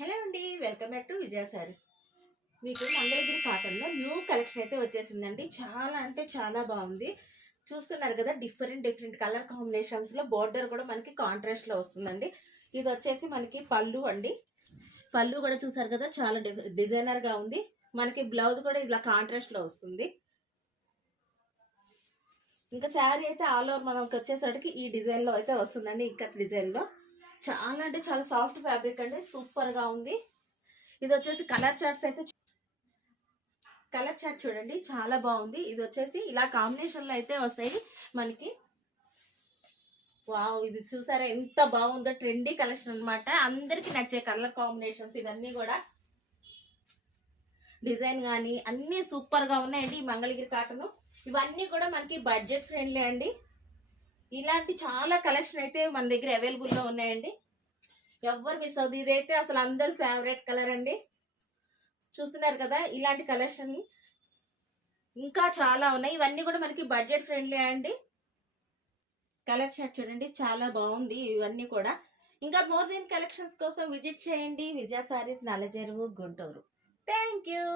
Hello అండి, welcome back to విజయ సారీస్. మీకు మంగళగిరి కాటన్లో న్యూ కలెక్షన్ అయితే వచ్చేసిందండి. చాలా అంటే చాలా బాగుంది. చూస్తున్నారు కదా, డిఫరెంట్ డిఫరెంట్ కలర్ కాంబినేషన్స్లో బోర్డర్ కూడా మనకి కాంట్రాస్ట్లో వస్తుందండి. ఇది వచ్చేసి మనకి పళ్ళు అండి. పళ్ళు కూడా చూసారు కదా, చాలా డిజైనర్గా ఉంది. మనకి బ్లౌజ్ కూడా ఇలా కాంట్రాస్ట్లో వస్తుంది. ఇంకా శారీ అయితే ఆల్ ఓవర్ మనకి వచ్చేసరికి ఈ డిజైన్లో అయితే వస్తుందండి. ఇంకా డిజైన్లో చాలా అంటే చాలా సాఫ్ట్ ఫ్యాబ్రిక్ అండి, సూపర్గా ఉంది. ఇది వచ్చేసి కలర్ చార్ట్స్ అయితే కలర్ చార్ట్ చూడండి, చాలా బాగుంది. ఇది వచ్చేసి ఇలా కాంబినేషన్లో అయితే వస్తాయి మనకి. వావ్, ఇది చూసారా ఎంత బాగుందో, ట్రెండీ కలెక్షన్ అనమాట. అందరికి నచ్చే కలర్ కాంబినేషన్స్ ఇవన్నీ కూడా. డిజైన్ కానీ అన్నీ సూపర్గా ఉన్నాయండి. ఈ మంగళగిరి కాటన్ ఇవన్నీ కూడా మనకి బడ్జెట్ ఫ్రెండ్లీ అండి. ఇలాంటి చాలా కలెక్షన్ అయితే మన దగ్గర అవైలబుల్లో ఉన్నాయండి. ఎవ్వరు మిస్ అవుతుంది. ఇదైతే అసలు అందరు ఫేవరెట్ కలర్ అండి. చూస్తున్నారు కదా, ఇలాంటి కలెక్షన్ ఇంకా చాలా ఉన్నాయి. ఇవన్నీ కూడా మనకి బడ్జెట్ ఫ్రెండ్లీ అండి. కలర్ షర్ట్ చూడండి, చాలా బాగుంది. ఇవన్నీ కూడా ఇంకా మోర్ దెన్ కలెక్షన్స్ కోసం విజిట్ చేయండి విజయ సారీస్, నల్లచెరువు, గుంటూరు. Thank you.